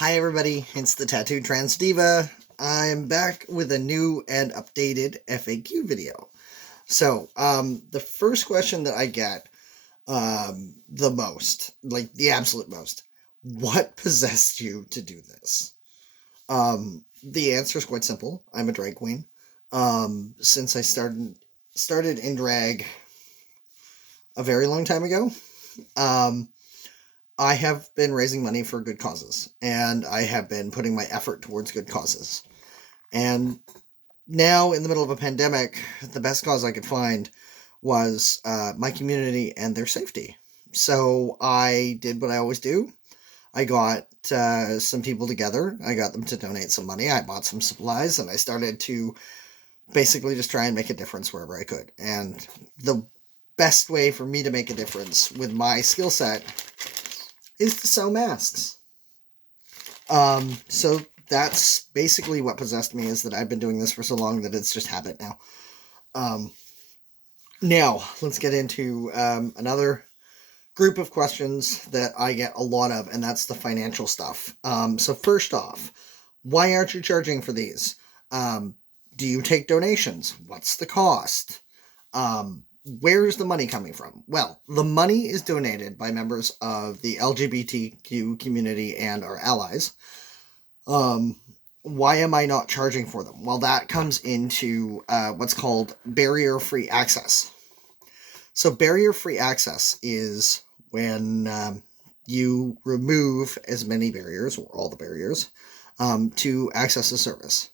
Hi everybody, it's the Tattooed Trans Diva. I'm back with a new and updated FAQ video. The first question that I get the most, like the absolute most, what possessed you to do this? The answer is quite simple. I'm a drag queen. Since I started in drag a very long time ago, um, I have been raising money for good causes, and I have been putting my effort towards good causes. And now, in the middle of a pandemic, the best cause I could find was my community and their safety. So I did what I always do. I got some people together. I got them to donate some money. I bought some supplies, and I started to basically just try and make a difference wherever I could. And the best way for me to make a difference with my skill set is to sew masks. So that's basically what possessed me, is that I've been doing this for so long that it's just habit now. Now, let's get into another group of questions that I get a lot of, and that's the financial stuff. So first off, why aren't you charging for these? Do you take donations? What's the cost? Where's the money coming from? Well, the money is donated by members of the LGBTQ community and our allies. Why am I not charging for them? Well, that comes into what's called barrier-free access. So barrier-free access is when you remove as many barriers, or all the barriers, to access a service.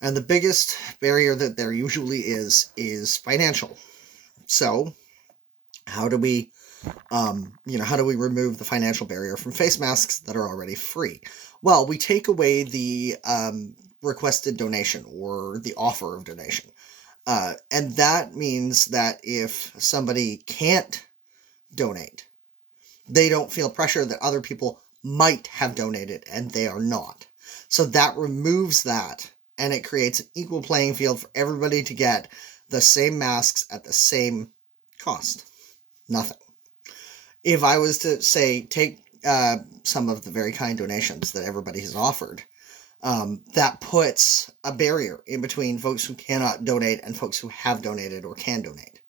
And the biggest barrier that there usually is financial. So how do we remove the financial barrier from face masks that are already free? Well, we take away the requested donation or the offer of donation. And that means that if somebody can't donate, they don't feel pressure that other people might have donated and they are not. So that removes that, and it creates an equal playing field for everybody to get the same masks at the same cost. Nothing. If I was to say, take some of the very kind donations that everybody has offered, that puts a barrier in between folks who cannot donate and folks who have donated or can donate,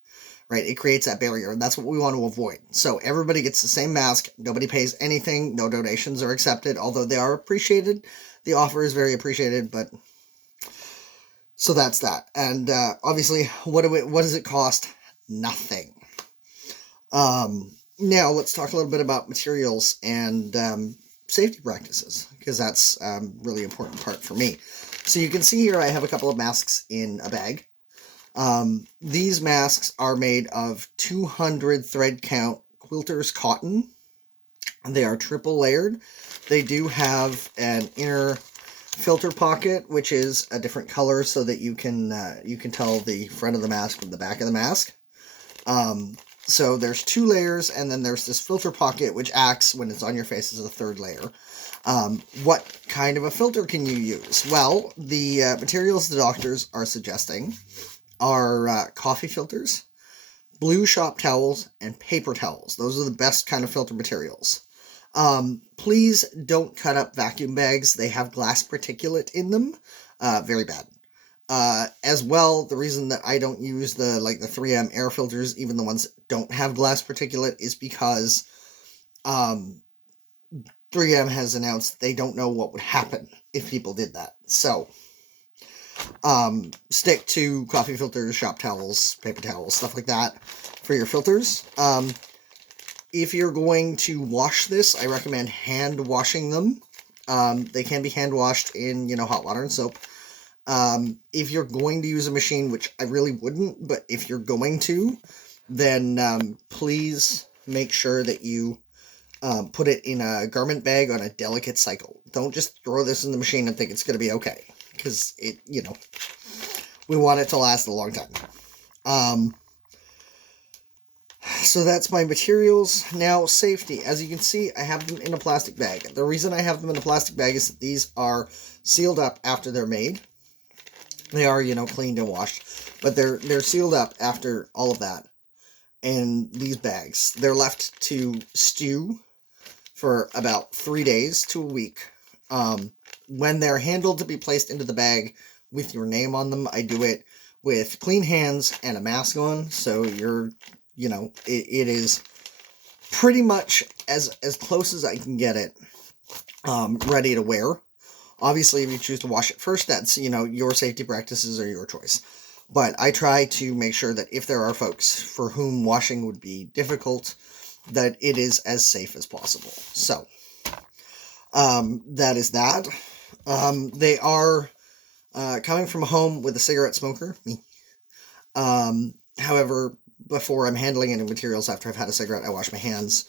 right? It creates that barrier, and that's what we want to avoid. So everybody gets the same mask, nobody pays anything, no donations are accepted, although they are appreciated. The offer is very appreciated, but so that's that. And obviously, what does it cost? Nothing. Now let's talk a little bit about materials and safety practices, because that's a really important part for me. So you can see here I have a couple of masks in a bag. These masks are made of 200 thread count quilters cotton. They are triple layered. They do have an inner filter pocket, which is a different color so that you can tell the front of the mask from the back of the mask. So there's two layers, and then there's this filter pocket, which acts when it's on your face as a third layer. What kind of a filter can you use? Well, the materials the doctors are suggesting are coffee filters, blue shop towels, and paper towels. Those are the best kind of filter materials. Please don't cut up vacuum bags. They have glass particulate in them. Very bad. As well, the reason that I don't use the 3M air filters, even the ones that don't have glass particulate, is because 3M has announced they don't know what would happen if people did that. So stick to coffee filters, shop towels, paper towels, stuff like that for your filters. If you're going to wash this, I recommend hand washing them. They can be hand washed in, hot water and soap. If you're going to use a machine, which I really wouldn't, but if you're going to, then please make sure that you put it in a garment bag on a delicate cycle. Don't just throw this in the machine and think it's going to be okay, because we want it to last a long time. So that's my materials. Now, safety. As you can see, I have them in a plastic bag. The reason I have them in a plastic bag is that these are sealed up after they're made. They are, cleaned and washed, but they're sealed up after all of that. And these bags, they're left to stew for about 3 days to a week. When they're handled to be placed into the bag with your name on them, I do it with clean hands and a mask on, so it is pretty much as close as I can get it, ready to wear. Obviously, if you choose to wash it first, that's, your safety practices are your choice. But I try to make sure that if there are folks for whom washing would be difficult, that it is as safe as possible. So, that is that. They are coming from a home with a cigarette smoker. Me. However, before I'm handling any materials after I've had a cigarette, I wash my hands.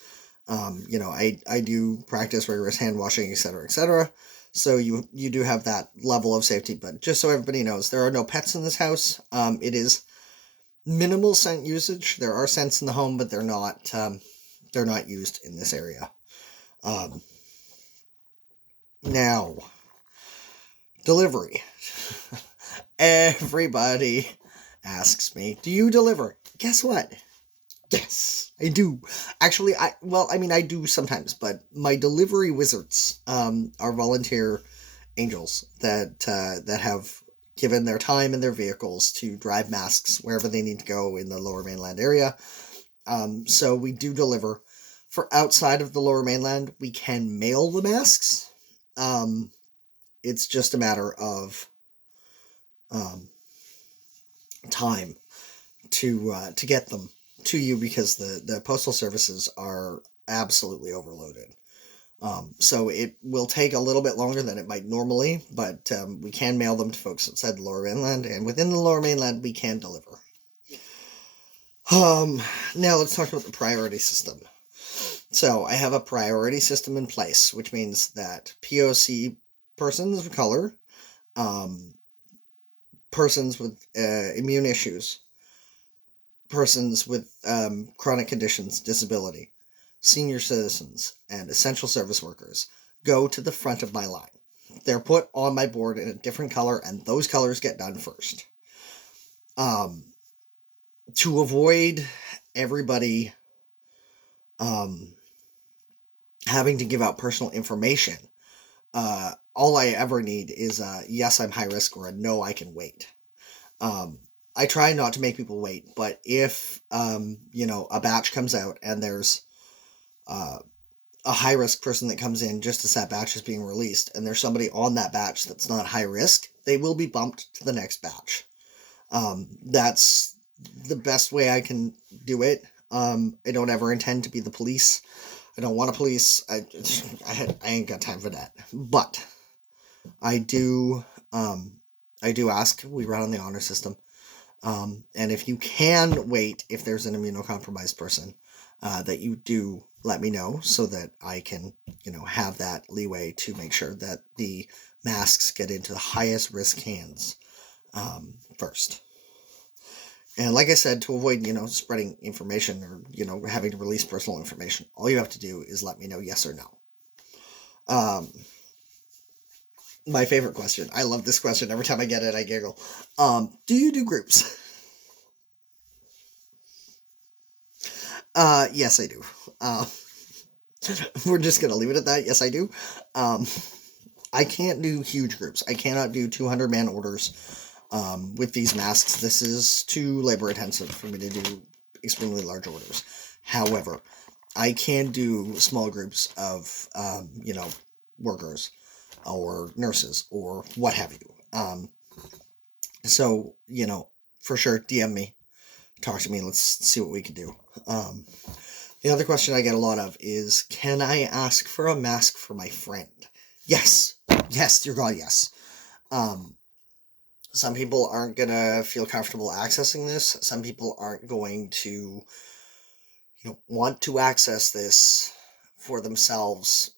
I do practice rigorous hand washing, etc., etc. So you do have that level of safety, but just so everybody knows, there are no pets in this house. It is minimal scent usage. There are scents in the home, but they're not used in this area. Now, delivery. Everybody asks me, do you deliver? Guess what? Yes, I do. Actually, I do sometimes, but my delivery wizards are volunteer angels that have given their time and their vehicles to drive masks wherever they need to go in the Lower Mainland area. So we do deliver. For outside of the Lower Mainland, we can mail the masks. It's just a matter of time to get them to you, because the postal services are absolutely overloaded. So it will take a little bit longer than it might normally, but we can mail them to folks outside the Lower Mainland, and within the Lower Mainland, we can deliver. Now let's talk about the priority system. So I have a priority system in place, which means that POC, persons of color, persons with immune issues, persons with chronic conditions, disability, senior citizens, and essential service workers go to the front of my line. They're put on my board in a different color, and those colors get done first. To avoid everybody having to give out personal information, all I ever need is a yes, I'm high risk, or a no, I can wait. I try not to make people wait, but if, a batch comes out and there's a high-risk person that comes in just as that batch is being released, and there's somebody on that batch that's not high risk, they will be bumped to the next batch. That's the best way I can do it. I don't ever intend to be the police. I don't want a police. I ain't got time for that. But I do ask. We run on the honor system. And if you can wait, if there's an immunocompromised person, that you do let me know, so that I can, have that leeway to make sure that the masks get into the highest risk hands, first. And like I said, to avoid, spreading information or, having to release personal information, all you have to do is let me know yes or no. My favorite question. I love this question. Every time I get it, I giggle. Do you do groups? Yes, I do. We're just going to leave it at that. Yes, I do. I can't do huge groups. I cannot do 200-man orders with these masks. This is too labor intensive for me to do extremely large orders. However, I can do small groups of, workers or nurses or what have you. So, for sure, DM me, talk to me, let's see what we can do. The other question I get a lot of is, can I ask for a mask for my friend? Yes, dear God, yes. Some people aren't gonna feel comfortable accessing this. Some people aren't going to, want to access this for themselves.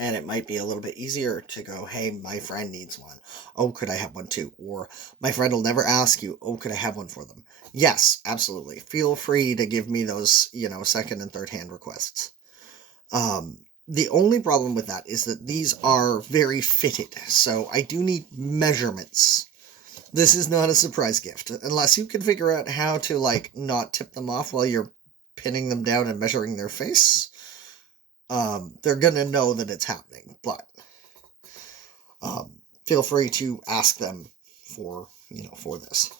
And it might be a little bit easier to go, hey, my friend needs one. Oh, could I have one too? Or my friend will never ask you, oh, could I have one for them? Yes, absolutely. Feel free to give me those, second and third hand requests. The only problem with that is that these are very fitted. So I do need measurements. This is not a surprise gift. Unless you can figure out how to, not tip them off while you're pinning them down and measuring their face. they're gonna know that it's happening, but feel free to ask them for this.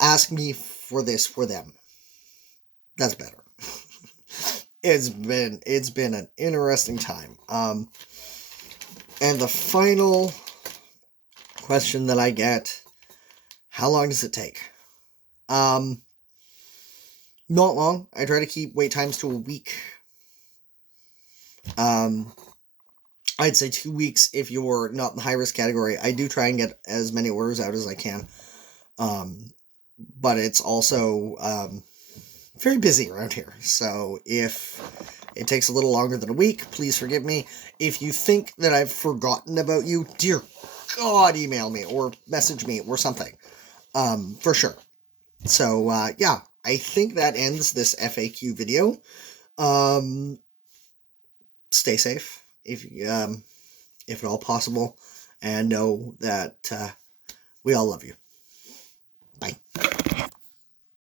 Ask me for this for them. That's better. It's been an interesting time. And the final question that I get, how long does it take? Not long. I try to keep wait times to a week. I'd say 2 weeks if you're not in the high risk category. I do try and get as many orders out as I can. But it's also very busy around here. So if it takes a little longer than a week, please forgive me. If you think that I've forgotten about you, dear God, email me or message me or something. For sure. So, yeah, I think that ends this FAQ video. Stay safe if at all possible, and know that we all love you. Bye.